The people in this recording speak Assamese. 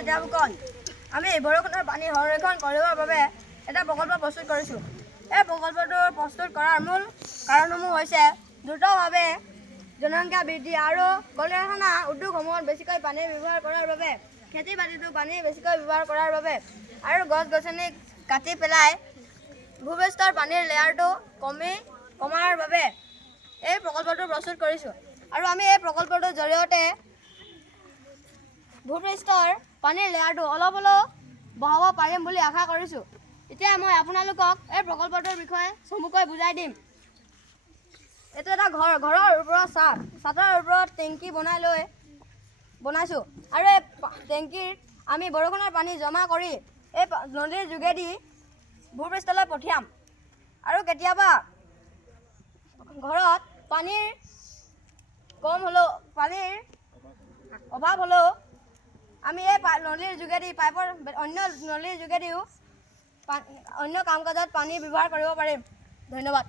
চেতিয়া ফুকন আমি বৰষুণৰ পানী সংৰক্ষণ কৰিবৰ বাবে এটা প্ৰকল্প প্ৰস্তুত কৰিছোঁ। এই প্ৰকল্পটো প্ৰস্তুত কৰাৰ মূল কাৰণসমূহ হৈছে দ্ৰুতভাৱে জনসংখ্যা বৃদ্ধি আৰু কল কাৰখানা উদ্যোগসমূহত বেছিকৈ পানী ব্যৱহাৰ কৰাৰ বাবে, খেতি বাতিতো পানী বেছিকৈ ব্যৱহাৰ কৰাৰ বাবে আৰু গছ গছনি কাটি পেলাই ভূপৃষ্ঠৰ পানীৰ লেয়াৰটো কমাৰ বাবে এই প্ৰকল্পটো প্ৰস্তুত কৰিছোঁ। আৰু আমি এই প্ৰকল্পটোৰ জৰিয়তে ভূপৃষ্ঠৰ পানীৰ লেয়াৰটো অলপ হ'লেও বঢ়াব পাৰিম বুলি আশা কৰিছোঁ। এতিয়া মই আপোনালোকক এই প্ৰকল্পটোৰ বিষয়ে চমুকৈ বুজাই দিম। এইটো এটা ঘৰৰ ওপৰত ছাদৰ ওপৰত টেংকি বনাইছোঁ আৰু এই টেংকিত আমি বৰষুণৰ পানী জমা কৰি এই নদীৰ যোগেদি ভূপৃষ্ঠলৈ পঠিয়াম। আৰু কেতিয়াবা ঘৰত পানীৰ অভাৱ হ'লেও আমি এই নদীৰ যোগেদি অন্য নদীৰ যোগেদিও অন্য কাম কাজত পানী ব্যৱহাৰ কৰিব পাৰিম। ধন্যবাদ।